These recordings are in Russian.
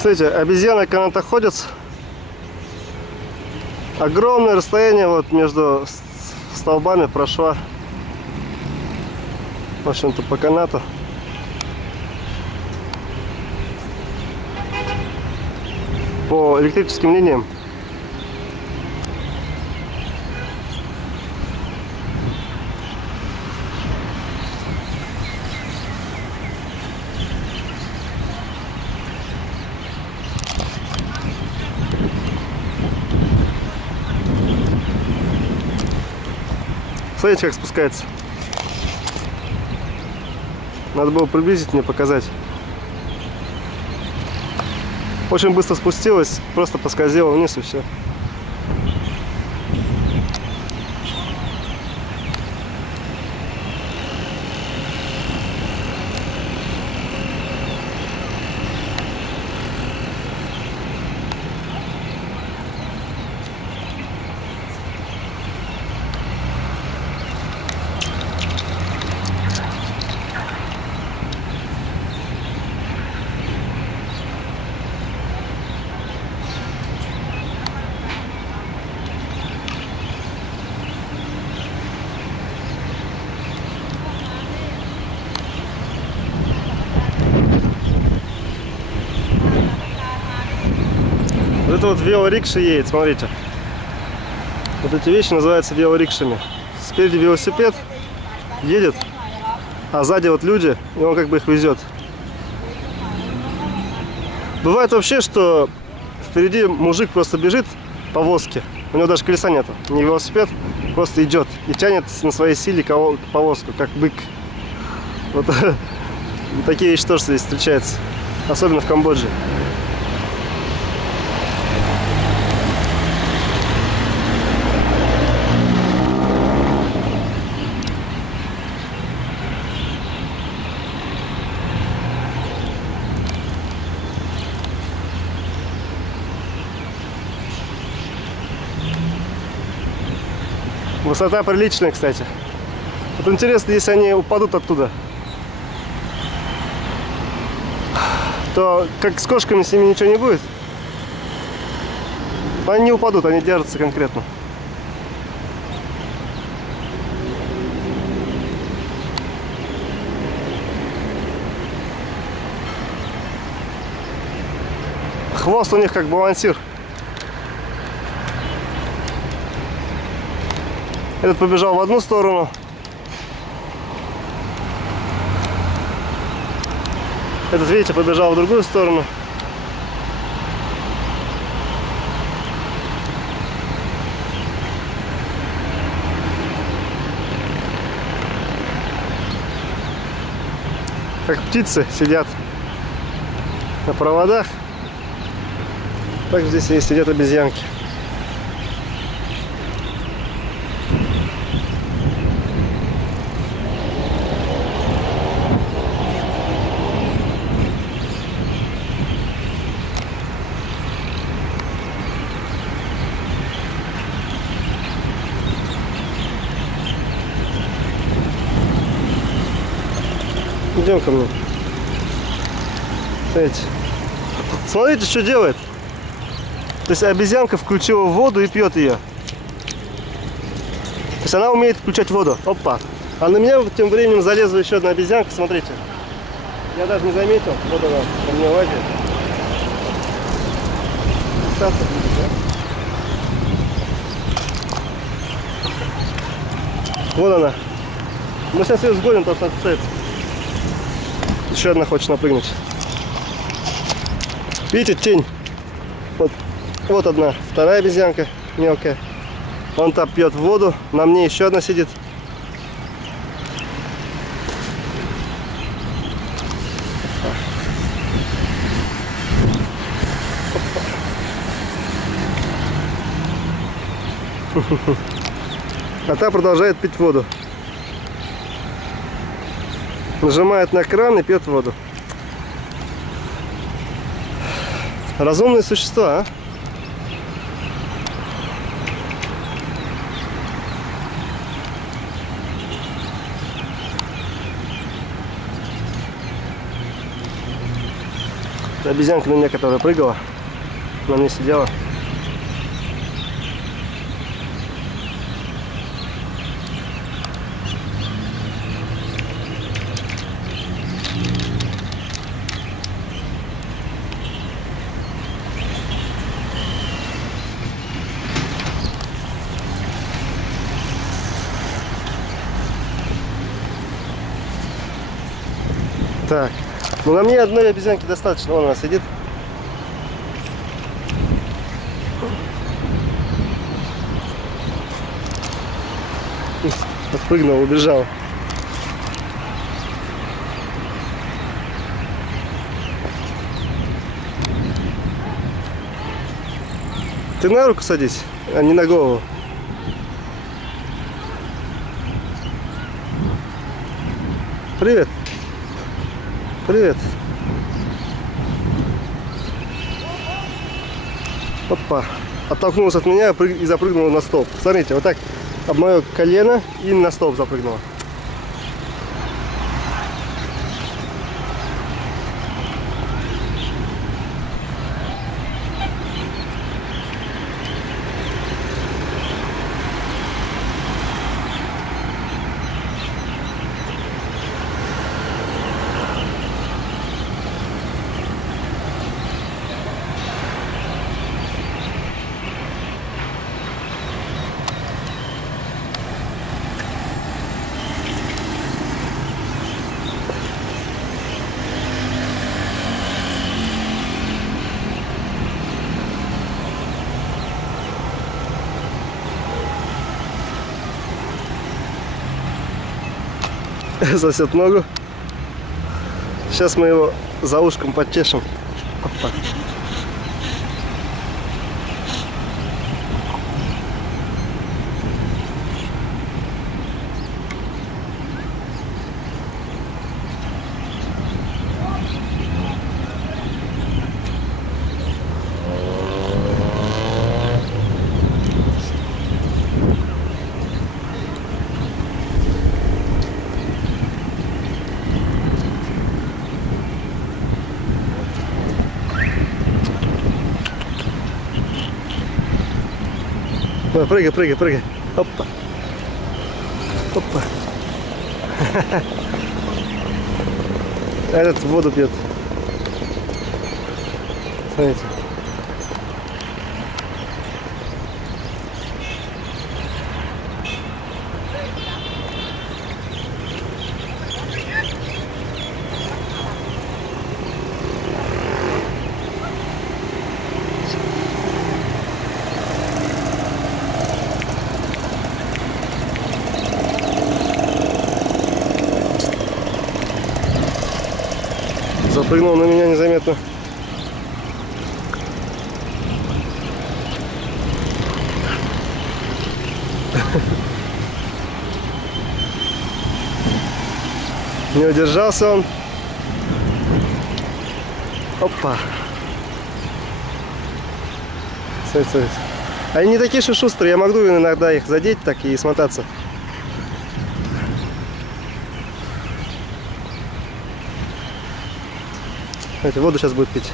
Смотрите, обезьяна канатоходец. Огромное расстояние вот между столбами прошла. В общем-то, по канату. По электрическим линиям. Смотрите, как спускается. Надо было приблизить, мне показать. Очень быстро спустилась, просто поскользила вниз и все. Вот это вот велорикша едет, смотрите. Вот эти вещи называются велорикшами. Спереди велосипед едет, а сзади вот люди, и он как бы их везет. Бывает вообще, что впереди мужик просто бежит в повозке, у него даже колеса нету, не велосипед, просто идет и тянет на своей силе повозку, как бык. Вот такие вещи тоже здесь встречаются, особенно в Камбодже. Высота приличная, кстати. Вот интересно, если они упадут оттуда, то как с кошками с ними ничего не будет. Они не упадут, они держатся конкретно. Хвост у них как балансир. Этот побежал в одну сторону. Этот, видите, побежал в другую сторону. Как птицы сидят на проводах, так здесь и сидят обезьянки. Идем ко мне. Смотрите, что делает. То есть обезьянка включила воду и пьет ее. То есть она умеет включать воду. Опа. А на меня тем временем залезла еще одна обезьянка. Смотрите. Я даже не заметил. Вот она на меня лазит. Писаться будет, да? Вот она. Мы сейчас ее сгоним, потому что она кусается. Еще одна хочет напрыгнуть. Видите, тень? Вот одна. Вторая обезьянка мелкая. Он там пьет воду. На мне еще одна сидит. А та продолжает пить воду. Нажимает на кран и пьет воду. Разумные существа, а? Это обезьянка на меня, которая прыгала, на мне сидела. Так, ну на мне одной обезьянки достаточно, вон она сидит. Отпрыгнула, убежала. Ты на руку садись, а не на голову. Привет. Привет. Опа. Оттолкнулась от меня и запрыгнула на столб. Смотрите, вот так об мое колено и на столб запрыгнула. Сосет ногу. Сейчас мы его за ушком подчешем. Опа. Ой, прыгай, прыгай, прыгай. Опа. Опа. Этот воду пьет. Смотрите. Запрыгнул на меня незаметно. Не удержался он. Опа. Смотрите, смотрите. Они не такие шустрые, я могу иногда их задеть так и смотаться. Смотрите, воду сейчас будет пить.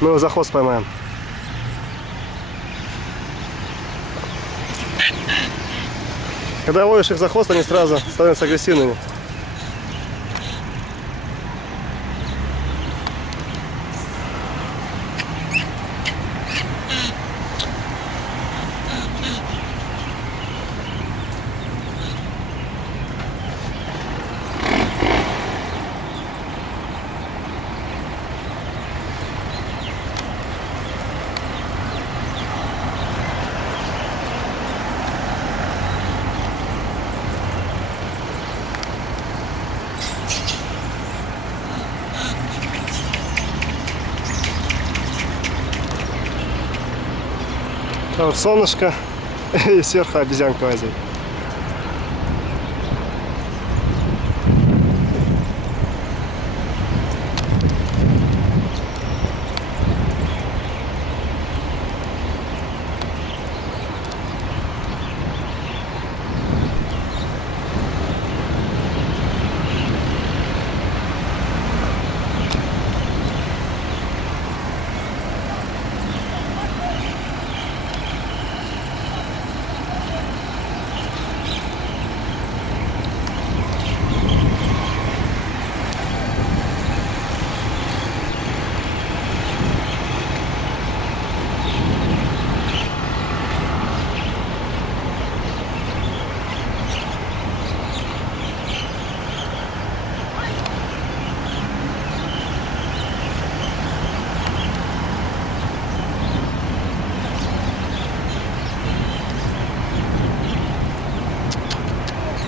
Мы его за хвост поймаем. Когда ловишь их за хвост, они сразу становятся агрессивными. А вот солнышко и сверху обезьянка лазит.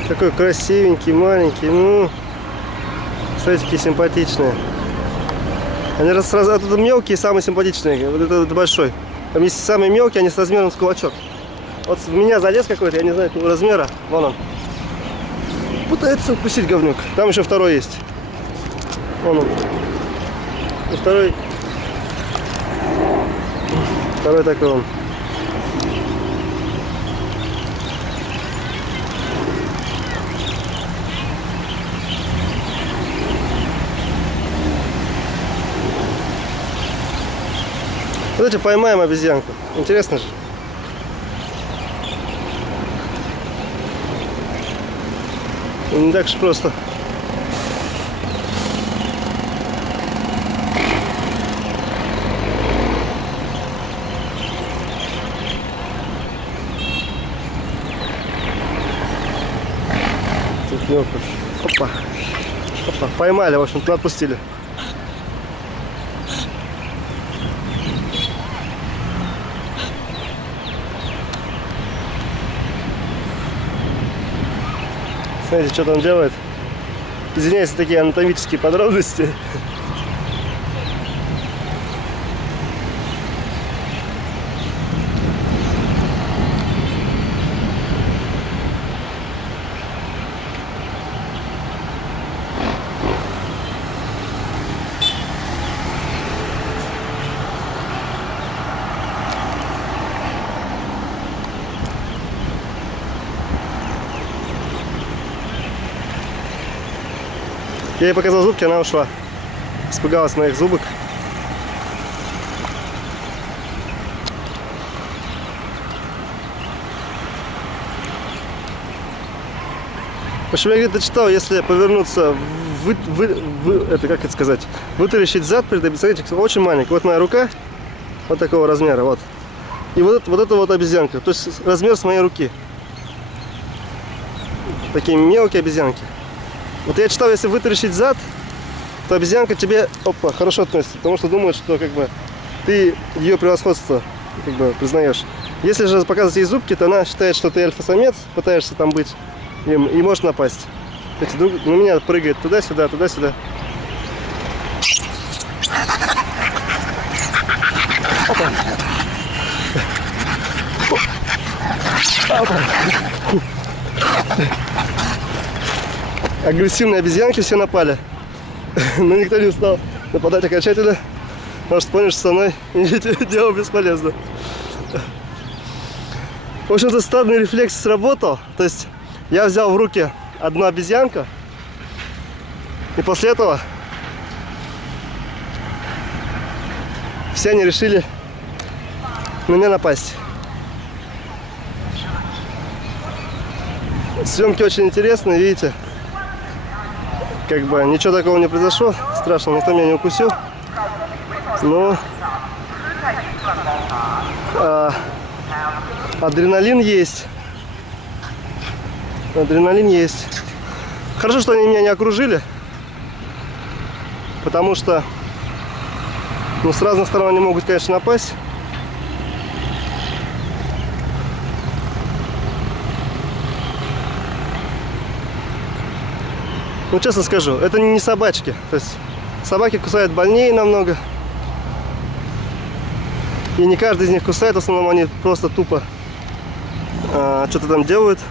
Такой красивенький, маленький. Ну, смотрите, какие симпатичные. Они сразу, а тут мелкие, самые симпатичные. Вот это большой. Там есть самые мелкие, они с размером с кулачок. Вот в меня залез какой-то, я не знаю какого размера. Вон он. Пытается укусить говнюк. Там еще второй есть. Вон он. И второй такой он. Давайте поймаем обезьянку. Интересно же. Не так же просто. Тут мелко. Опа. Опа. Поймали, в общем-то, отпустили. Смотрите, что там делает. Извиняюсь за такие анатомические подробности. Я ей показал зубки, она ушла. Испугалась моих зубок. В общем, я где-то читал, если повернуться, это как это сказать, вытаращить зад перед обезьянкой, смотрите, очень маленький. Вот моя рука, вот такого размера, вот. И вот это вот обезьянка, то есть размер с моей руки. Такие мелкие обезьянки. Вот я читал, если вытаращить зад, то обезьянка тебе, опа, хорошо относится, потому что думает, что как бы ты ее превосходство как бы признаешь. Если же показывать ей зубки, то она считает, что ты альфа-самец, пытаешься там быть и может напасть. Эти на меня прыгает туда-сюда, туда-сюда. Опа. Опа. Агрессивные обезьянки все напали. Но никто не стал нападать окончательно. Потому что понял, что со мной дело бесполезно. В общем-то, стадный рефлекс сработал. То есть я взял в руки одну обезьянку. И после этого все они решили на меня напасть. Съемки очень интересные, видите. Как бы ничего такого не произошло, страшно, никто меня не укусил. Но адреналин есть. Адреналин есть. Хорошо, что они меня не окружили. Потому что с разных сторон они могут, конечно, напасть. Ну, честно скажу, это не собачки. То есть собаки кусают больнее намного. И не каждый из них кусает, в основном они просто тупо что-то там делают. То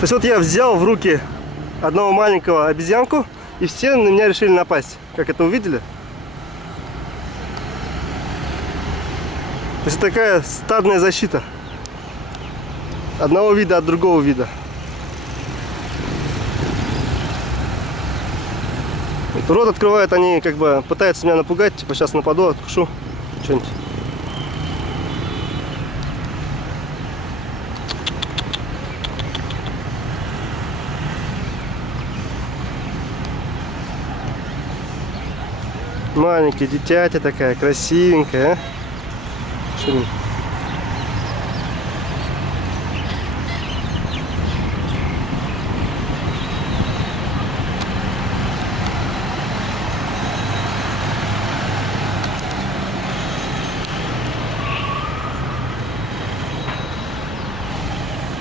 есть вот я взял в руки одного маленького обезьянку, и все на меня решили напасть. Как это увидели? То есть такая стадная защита. Одного вида от другого вида. Рот открывают, они как бы пытаются меня напугать, типа сейчас нападу, откушу что-нибудь. Маленькая дитятя такая, красивенькая, а?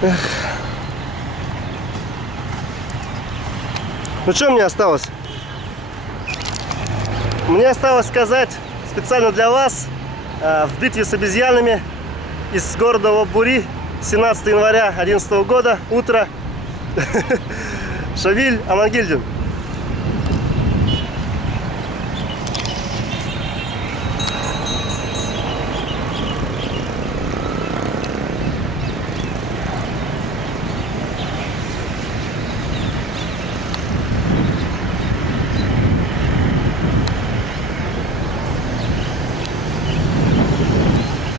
Эх. Ну что мне осталось? Мне осталось сказать специально для вас в битве с обезьянами из города Лопбури 17 января 2011 года, утро. Шавиль Амангильдин.